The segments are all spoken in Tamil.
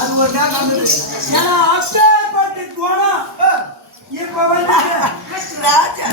அது ஒரு நேரம் ஏன்னா அப்பேற்பட்டு போனா இப்ப வந்து ராஜா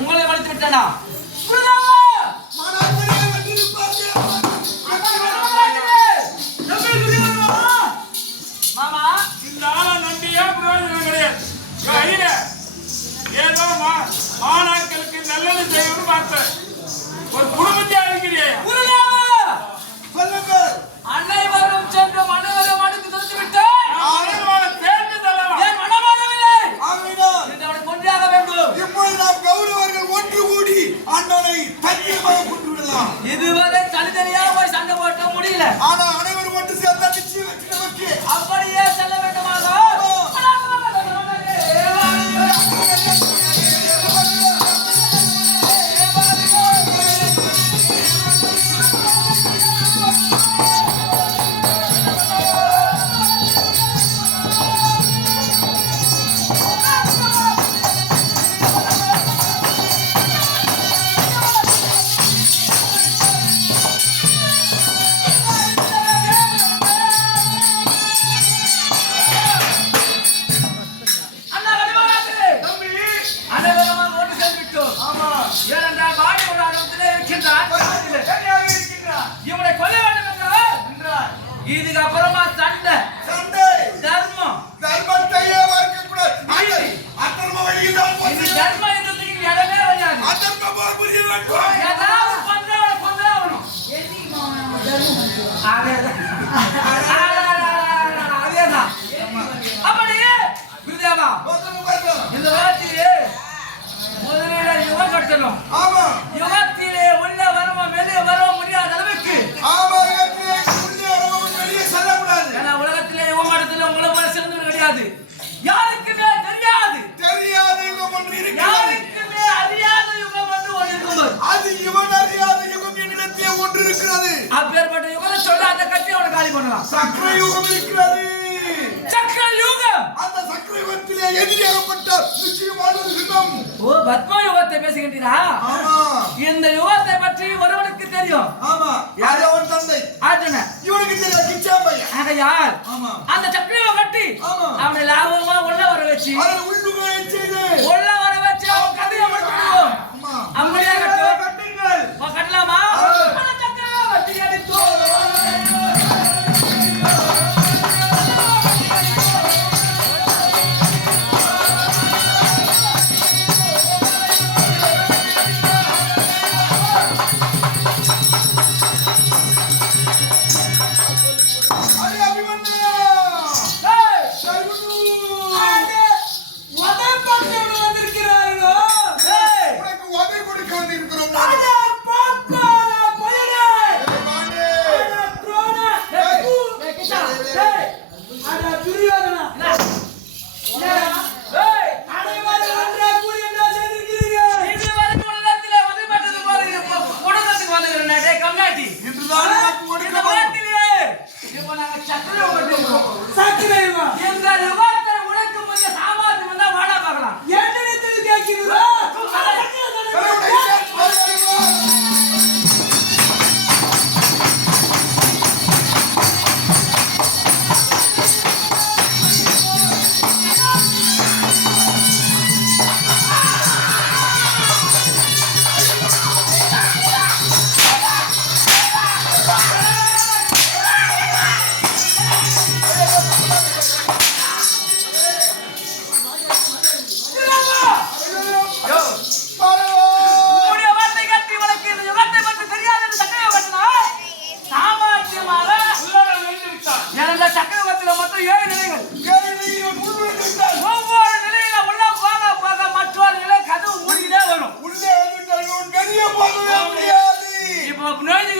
உங்களை வளர்த்து விட்டானா மாமா இந்த ஆளை நம்பியா பிரயோஜனம் கிடையாது. ஏதோ மாணாக்களுக்கு நல்லது செய்யணும்னு பார்த்தேன். ஒரு குடும்பத்தை அழிக்கிறேன். அனைவரும் சென்று மன்னவரும் அடுத்து தந்து விட்டேன். இதுவரை தனித்தனியா போய் சண்டை போட்ட முடியல. ஆனா அனைவரும் ஒன்று சேர்ந்தா நிச்சயம் வெற்றி நமக்கு. அப்படியே செல்ல வேண்டுமாக இதுக்கு அப்புறமா சண்டை தர்மம் தர்மத்தையே வர்க்க கூடாது. அதர்ம வழியில்தான் போறது. தர்மம் இதுக்கு இடமே வராது. அதர்ம புரிய வேண்டும். ஏதாவது பண்றவன கொல்லணும். எண்ணி மாமா தர்மம் அதேதான். அப்படியே குருதேவா இந்த வார்த்தையே முதலில் யுகம் கட்டணும். ஆமா யுகத்திலே உள்ள வரவும் வெளியே வர முடியாத அளவுக்கு உலகத்திலே யுகமாடத்தில் உங்களை போல சிறந்தவர் கிடையாது. யாருக்குமே தெரியாது யுகம் ஒன்று இருக்கிறது. யாருக்குமே அறியாத யுகம் ஒன்று இருக்கிறது. அது இவன் அறியாத யுகம் என்னிடத்திலே ஒன்று இருக்கிறது. அப்பேற்பட்ட யுகத்தை சொல்ல அந்த கட்டி அவனை காலி பண்ணலாம். சக்கர யுகம் இருக்கிறது. சக்கர யுகம் அந்த சக்கர யுகத்திலே எதிரியாகப்பட்ட நிச்சயமான யுகம். ஓ பத்ம யுகத்தை பேசுகின்றீரா? ஆமா இந்த யுகத்தை பற்றி ஒருவனுக்கு தெரியும். ஆமா யார் அவன் தந்தை ஆஜன இவனுக்கு தெரியும் கிச்சாம்பையா. ஆகையால் ஆமா அந்த சக்கரவை கட்டி அவனை லாபமா உள்ள வர வச்சு அவனை உள்ளுக செய்து உள்ள வர வச்சு அவன் கதையை முடிக்கணும். ஆமா அம்மையா கட்டுங்கள் கட்டலாமா? அந்த சக்கரவை வட்டி அடித்தோ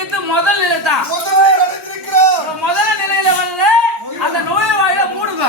இது முதல் நிலை தான். முதல் நிலையில வந்து அந்த நோய் வாயில மூடுங்க.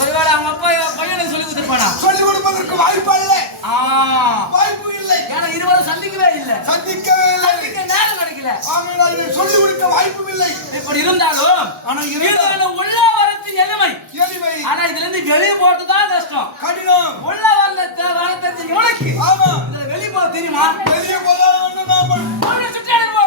ஒருவேளை அவங்க அப்பா பையனுக்கு சொல்லி கொடுத்துருப்பானா? சொல்லி கொடுப்பதற்கு வாய்ப்பு இல்லை. வாய்ப்பு இல்லை. ஏன்னா இருவரும் சந்திக்கவே இல்லை. சந்திக்க நேரம் கிடைக்கல. சொல்லி கொடுக்க வாய்ப்பும் இல்லை. இப்படி இருந்தாலும் உள்ள வரத்து எளிமை. ஆனா இதுல இருந்து வெளியே போறதுதான் கஷ்டம், கடினம். உள்ள வரத்து உனக்கு வெளியே போக தெரியுமா? வெளியே போதான் சுற்றி அனுப்போம்.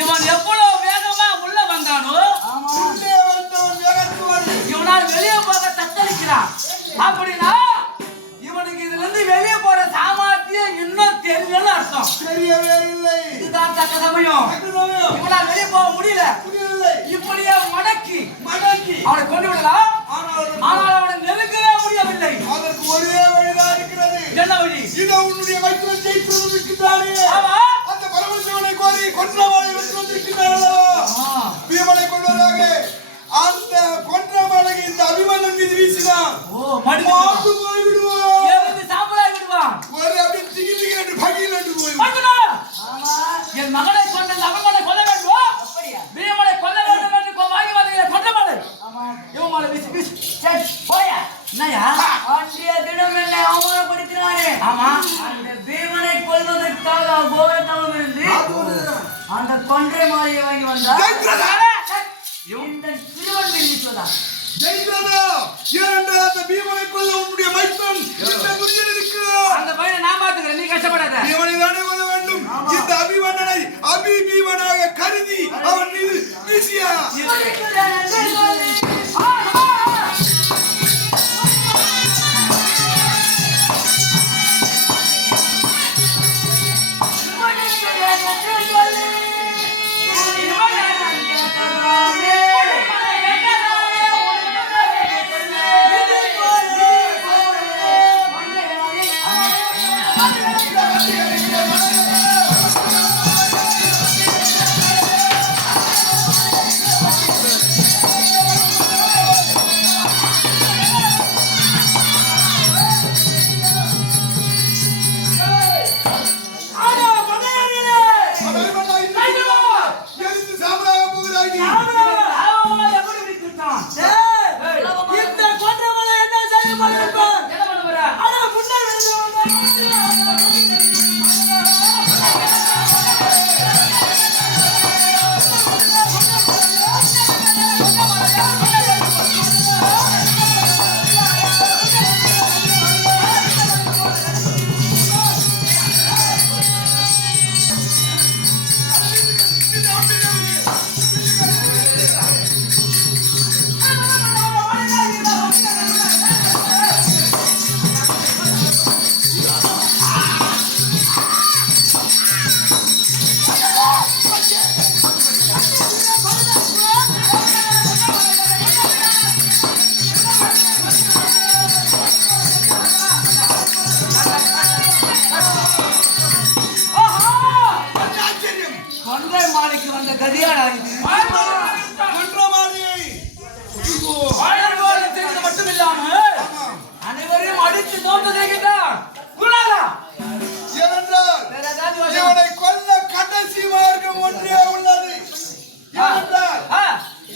இவன் எவ்வளவு வேகமா உள்ள வந்தானோ இவனால் வெளியே போக தத்தளிக்கிறான். அப்படின்னா இவனுக்கு இதுல இருந்து வெளியே போற சாமர்த்தியம் இன்னும் தெரியல அர்த்தம். தெரியவே இல்லை. இதுதான் தக்க சமயம். இவனால் வெளியே போக முடியல. இப்படியே மடக்கி அவனை கொண்டு விடலாம். ஆனால் அவனை நெருங்கவே முடியவில்லை. அதற்கு ஒரே வழிதான் இருக்கிறது. என்ன வழி? இதோ உன்னுடைய வயிற்று ஜெயித்திருக்கிறானே அந்த பரமசிவனை கோரி கொன்றவாளை வந்து வந்திருக்கிறார்களோ பீமனை கொள்வதாக அந்த கொன்றவாளை இந்த அபிமன்னன் மீது வீசினான். மாண்டு போய் விடுவான். சாம்பலாய் விடுவான். ஒரு அப்படி திகி திகி என்று பகில் என்று போய் என் மகனை கொண்ட அபிமனை கொல்ல வேண்டும். பீமனை கொல்ல வேண்டும் என்று வாங்கி வந்தீங்க கொன்றவாளை. இவங்களை வீசி வீசி போயா என்னையா அன்றைய தினம் என்னை அவமானப்படுத்தினாரே. ஆமா அந்த பீமனை கொல்வதற்காக கோவத்தவம் இருந்து அந்த கொன்றை மாலையை வாங்கி வந்தார். இந்த சிறுவன் வீசுவதா ஜெயிக்கிறதா? ஏனென்றால் அந்த பீமனை கொல்ல உன்னுடைய மைத்தன் இந்த துரியன் இருக்கிறார். அந்த பையனை நான் பார்த்துக்கிறேன், நீ கஷ்டப்படாத. பீமனை தானே கொல்ல வேண்டும். இந்த அபிமன்னனை அபிபீமனாக கருதி அவன் மீது வீசியா மாலைக்கு வந்த கதியாடா இது. மட்டும் இல்லாம அனைவரையும் அடித்து நோக்குகிறார். இவனை கொல்ல கடைசி மார்க்கம் ஒன்றே உள்ளது.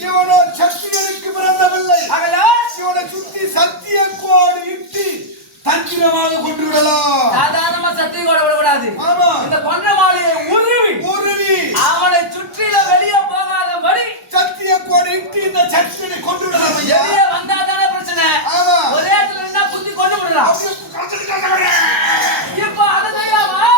இவனோ சத்தியனுக்கு பிறந்தவில்லை. இவனை சுத்தி சத்திய கோடு இட்டு தந்திரமாக கொண்டு விடலாம். சாதாரணமா சத்திய கோடு விடக்கூடாது. இந்த கொன்ற மாலையை உருவி அவனை சுற்றில வெளியே போகாதபடி சத்திய கோடு இட்டு இந்த சத்தியனை கொண்டு விடலாம். வெளியே வந்தா தானே பிரச்சனை. ஒரே இடத்துல இருந்தா குத்தி கொண்டு விடலாம். இப்ப அதை செய்யாமா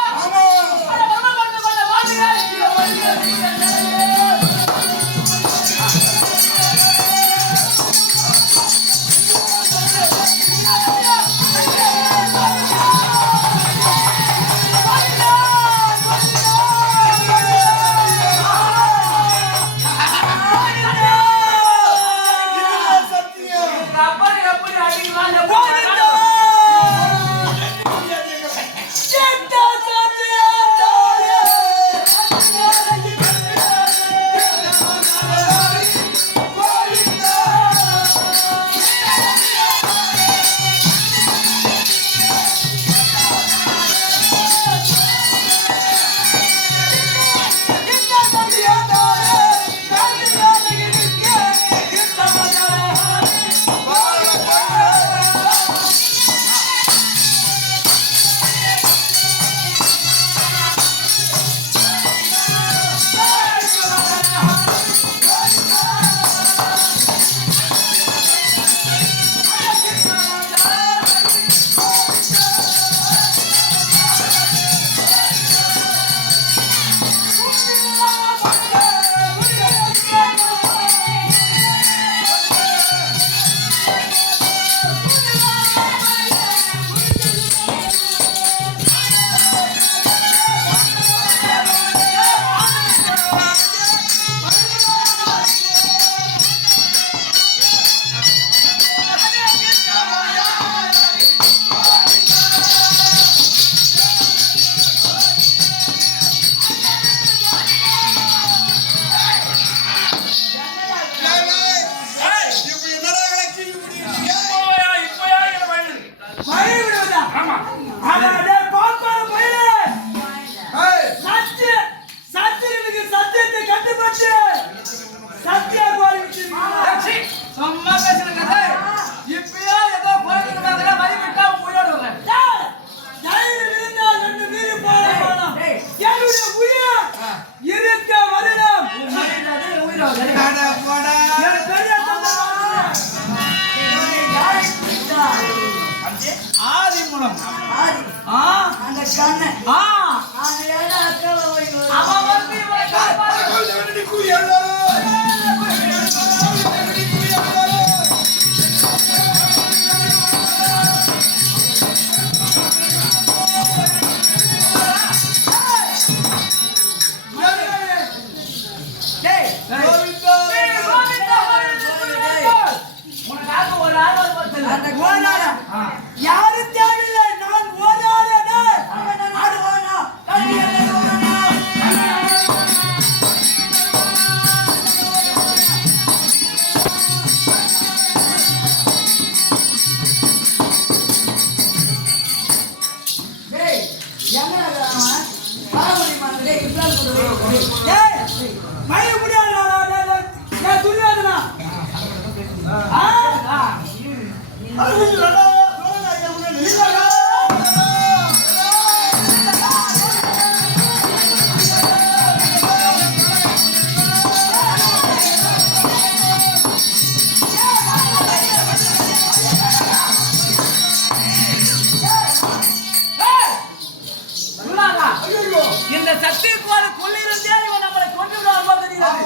இந்த சத்தியக்குவாத கொள்ளையிலிருந்தே இவன் நம்மளை கொண்டு விடுவான் தெரியாது.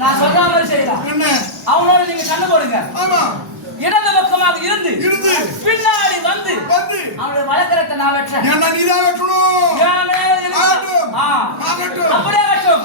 நான் சொல்ற மாதிரி செய்யலாம். அவனோட நீங்க சண்டை போடுங்க. இடது பக்கமாக இருந்து பின்னாடி வந்து அவனுடைய வழக்கத்தை நான் வெட்டுறேன். அப்படியே வெட்டும்.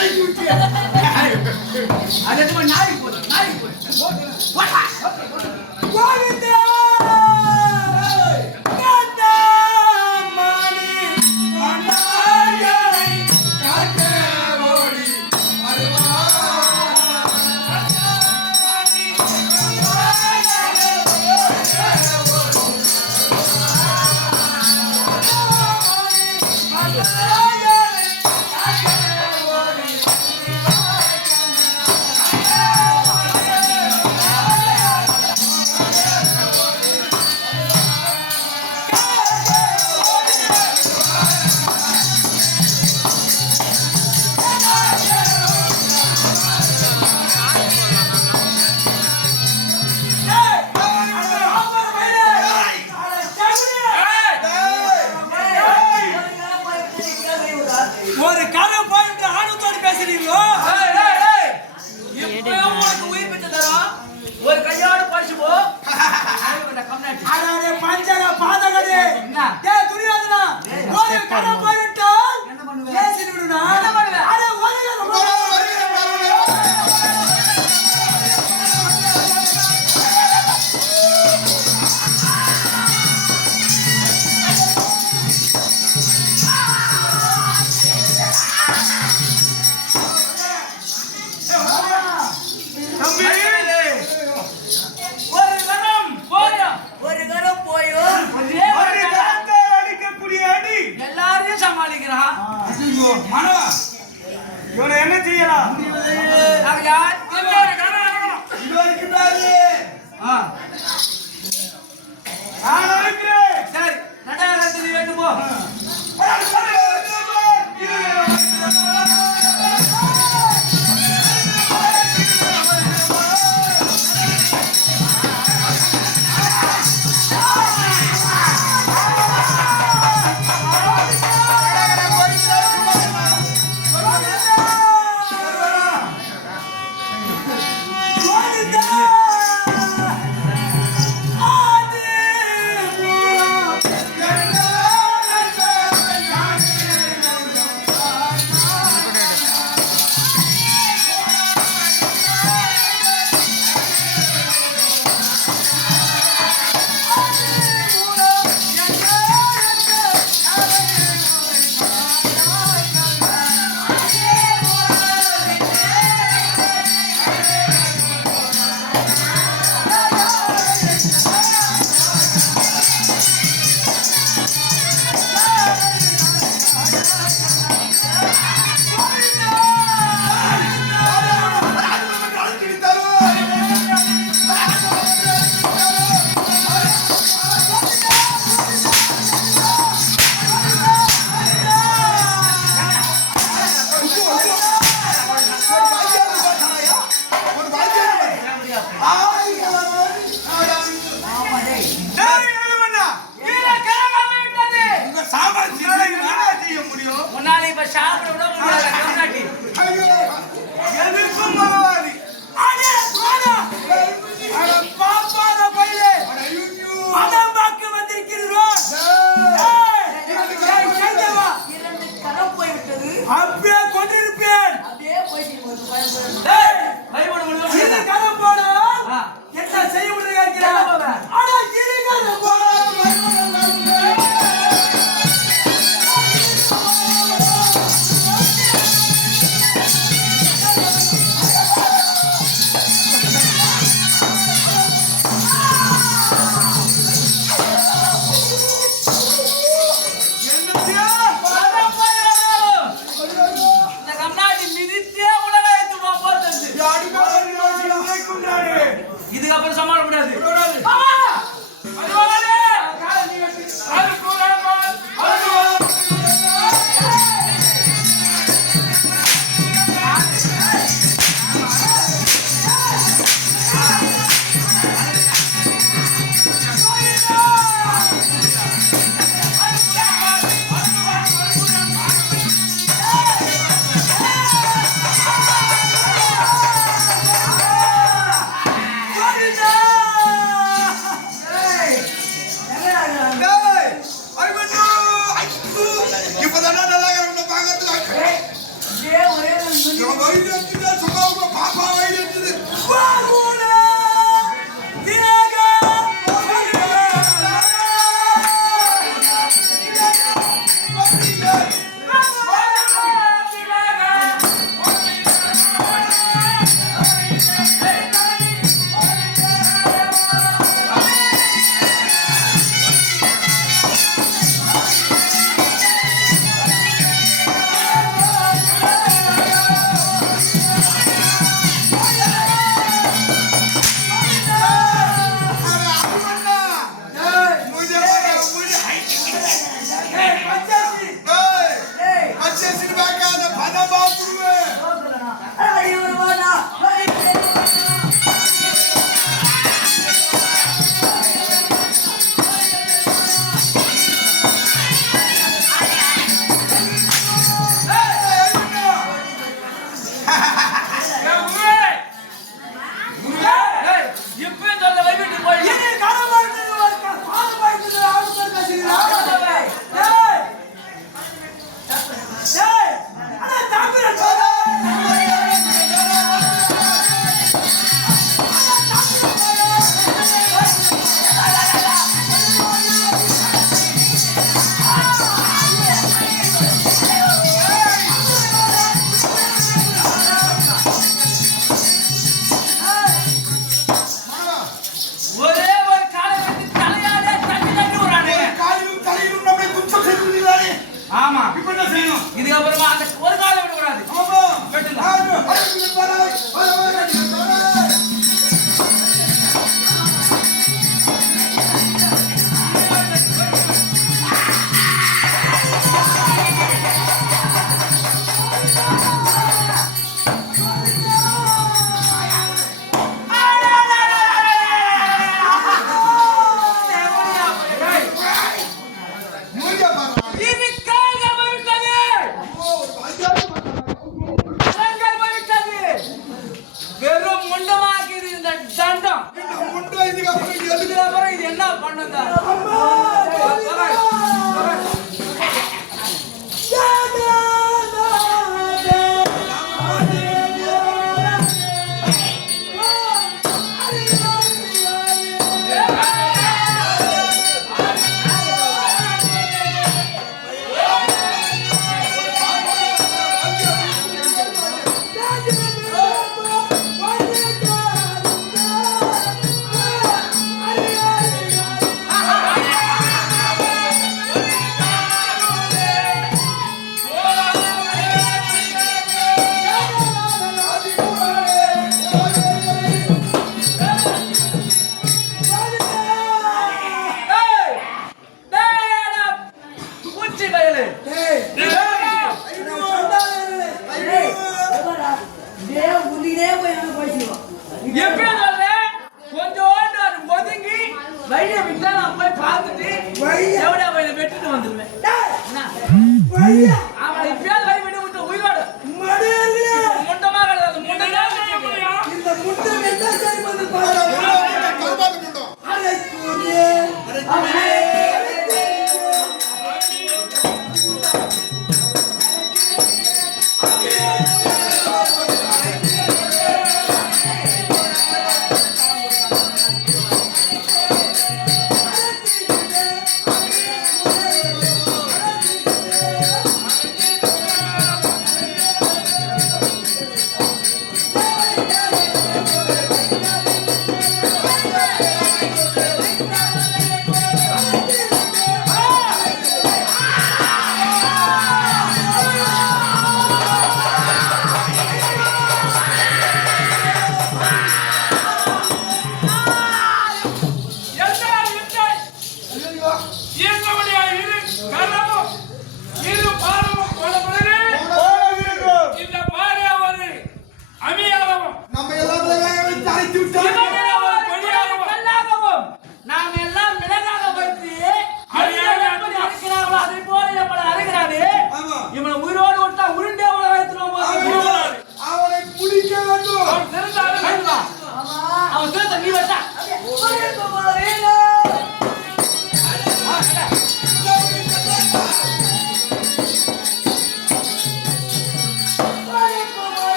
புதைக்கு விட்டியா அது என்ன நாய் போடு போடா கோவிந்தா கண்ணா மானி மன்னாரை காட்டே ஓடி வருவா ஒரு கரை போயிட்டு ஆணுத்தோடு பேசுறீங்களோ இப்பவும் உனக்கு உயிர் பெற்று தரோம் ஒரு கையோடு படிச்சு போ அடாடே பஞ்சக பாதகடே டேய் துரியோதனா ஒரு கரை போயிட்டு என்ன பண்ணுவே பேசி விடுடா என்ன பண்ணுவே அட ஒரே ஒரு கரம் போயும் ஒரு கரத்தை அடிக்கக்கூடிய அடி எல்லாரையும் சமாளிக்கிறான் ஐயோ மனவா இவனை என்ன செய்யலாம் நாங்க யார் இன்னொரு கரம் இதுவரைக்கு பாரு ஆ நான் அழைக்கிறேன் சரி நடாரத்தில் வேண்டு போ ஆதி ஆமா இப்போ என்ன செய்யணும் இதுக்கு அப்புறமா அந்த ஒரு காலை விட கூடாது ஆமா வெட்டலாம் என்ன பண்ணுங்க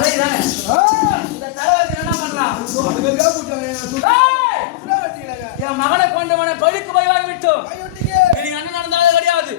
தலைதானே இந்த தலைவலி என்ன பண்றான் என் மகனை கொண்டவனை பழிக்கு போய் வாங்கி விட்டோம். நீங்க அண்ணன் நடந்தாலும் கிடையாது.